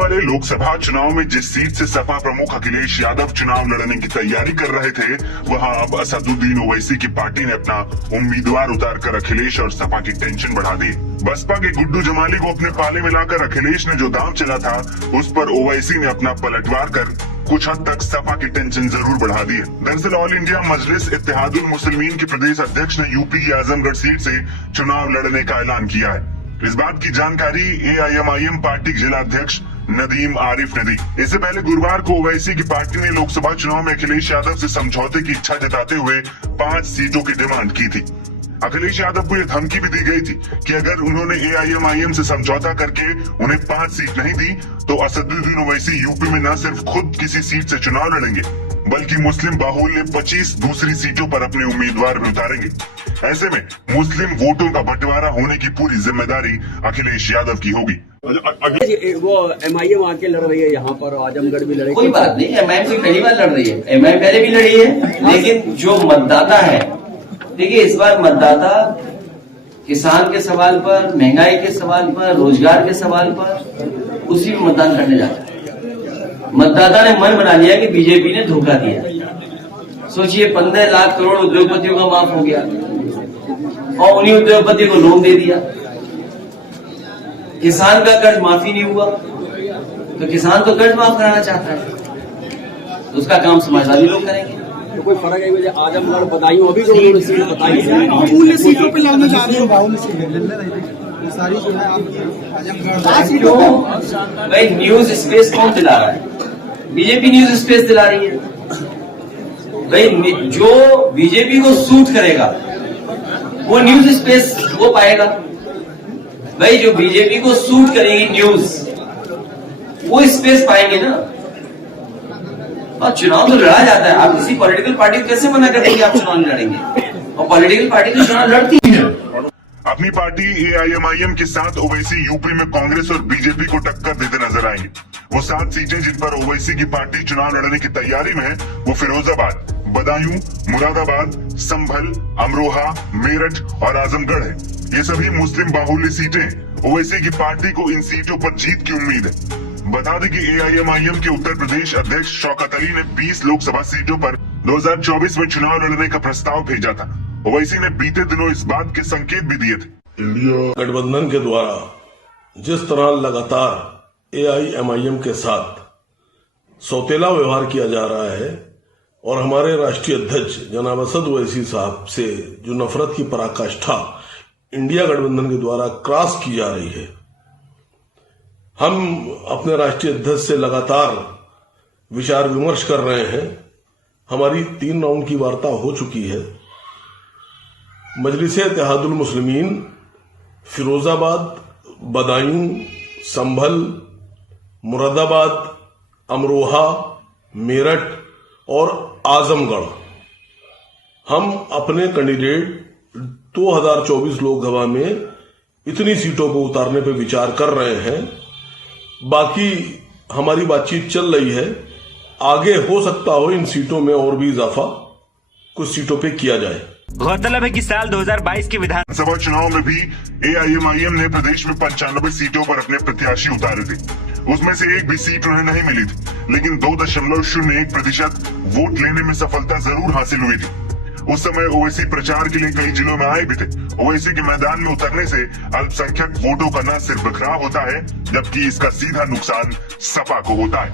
वाले लोकसभा चुनाव में जिस सीट से सपा प्रमुख अखिलेश यादव चुनाव लड़ने की तैयारी कर रहे थे, वहां अब असदुद्दीन ओवैसी की पार्टी ने अपना उम्मीदवार उतारकर अखिलेश और सपा की टेंशन बढ़ा दी। बसपा के गुड्डू जमाली को अपने पाले में लाकर अखिलेश ने जो दांव चला था, उस पर ओवैसी ने अपना पलटवार कर कुछ हद तक सपा की टेंशन जरूर बढ़ा दी है। दरअसल ऑल इंडिया मजलिस इत्तेहादुल मुस्लिमीन के प्रदेश अध्यक्ष ने यूपी की आजमगढ़ सीट से चुनाव लड़ने का ऐलान किया है। इस बात की जानकारी AIMIM पार्टी के जिला अध्यक्ष नदीम आरिफ ने दी। इससे पहले गुरुवार को ओवैसी की पार्टी ने लोकसभा चुनाव में अखिलेश यादव से समझौते की इच्छा जताते हुए 5 सीटों की डिमांड की थी। अखिलेश यादव को यह धमकी भी दी गई थी कि अगर उन्होंने AIMIM से समझौता करके उन्हें 5 सीट नहीं दी तो असदुद्दीन ओवैसी यूपी में न सिर्फ खुद किसी सीट से चुनाव लड़ेंगे, बल्कि मुस्लिम बाहुल्य 25 दूसरी सीटों पर अपने उम्मीदवार भी उतारेंगे। ऐसे में मुस्लिम वोटों का बंटवारा होने की पूरी जिम्मेदारी अखिलेश यादव की होगी। वो MIM आके लड़ रही है यहाँ पर, आजमगढ़ भी लड़ेगी। कोई बात नहीं, MIM से पहली बार लड़ रही है, MIM पहले भी लड़ी है, लेकिन जो मतदाता है, देखिए इस बार मतदाता किसान के सवाल पर, महंगाई के सवाल पर, रोजगार के सवाल पर उसी में मतदान करने जाता है। मतदाता ने मन बना लिया कि बीजेपी ने धोखा दिया। सोचिए 15 लाख करोड़ उद्योगपतियों का माफ हो गया और उन्हीं उद्योगपति को लोन दे दिया। किसान का कर्ज माफी नहीं हुआ, तो किसान तो कर्ज माफ कराना चाहता है, तो उसका काम समाजवादी लोग करेंगे। तो कोई फर्क है? आजमगढ़ बदायूं अभी जो सीट बताई बाहुल्य सीटों पे लड़ने जा रहे हो, बाहुल्य सीटें सारी जो है आप भाई न्यूज स्पेस कौन दिला रहा है? बीजेपी न्यूज स्पेस दिला रही है। भाई जो बीजेपी को सूट करेगा वो न्यूज स्पेस वो पाएगा। भाई जो बीजेपी को सूट करेगी न्यूज, वो स्पेस पाएंगे ना। और चुनाव तो लड़ा जाता है, आप किसी पॉलिटिकल पार्टी को कैसे मना कर देंगे आप चुनाव लड़ेंगे? और पॉलिटिकल पार्टी तो चुनाव लड़ती है। अपनी पार्टी AIMIM के साथ ओवैसी यूपी में कांग्रेस और बीजेपी को टक्कर देते नजर आएंगे। वो 7 सीटें जिन पर ओवैसी की पार्टी चुनाव लड़ने की तैयारी में है, वो फिरोजाबाद, बदायूं, मुरादाबाद, संभल, अमरोहा, मेरठ और आजमगढ़ है। ये सभी मुस्लिम बाहुल्य सीटें। ओवैसी की पार्टी को इन सीटों पर जीत की उम्मीद है। बता दें कि AIMIM के उत्तर प्रदेश अध्यक्ष शौकत अली ने 20 लोकसभा सीटों पर 2024 में चुनाव लड़ने का प्रस्ताव भेजा था। ओवैसी ने बीते दिनों इस बात के संकेत भी दिए थे। इंडिया गठबंधन के द्वारा जिस तरह लगातार AIMIM के साथ सौतेला व्यवहार किया जा रहा है और हमारे राष्ट्रीय अध्यक्ष जनाब असद ओवैसी साहब से जो नफरत की पराकाष्ठा इंडिया गठबंधन के द्वारा क्रॉस की जा रही है, हम अपने राष्ट्रीय अध्यक्ष से लगातार विचार विमर्श कर रहे हैं। हमारी 3 राउंड की वार्ता हो चुकी है। मजलिस इत्तेहादुल मुस्लिमीन फिरोजाबाद, बदायूं, संभल, मुरादाबाद, अमरोहा, मेरठ और आजमगढ़, हम अपने कैंडिडेट 2024 लोकसभा में इतनी सीटों को उतारने पर विचार कर रहे हैं। बाकी हमारी बातचीत चल रही है, आगे हो सकता हो इन सीटों में और भी इजाफा कुछ सीटों पे किया जाए। गौरतलब है कि साल 2022 के विधानसभा चुनाव में भी AIMIM ने प्रदेश में 95 सीटों पर अपने प्रत्याशी उतारे थे। उसमें से एक भी सीट उन्हें नहीं मिली थी, लेकिन 2.01% वोट लेने में सफलता जरूर हासिल हुई थी। उस समय ओवैसी प्रचार के लिए कई जिलों में आए भी थे। ओवैसी के मैदान में उतरने से अल्पसंख्यक वोटों का न सिर्फ बिखराव होता है, जबकि इसका सीधा नुकसान सपा को होता है।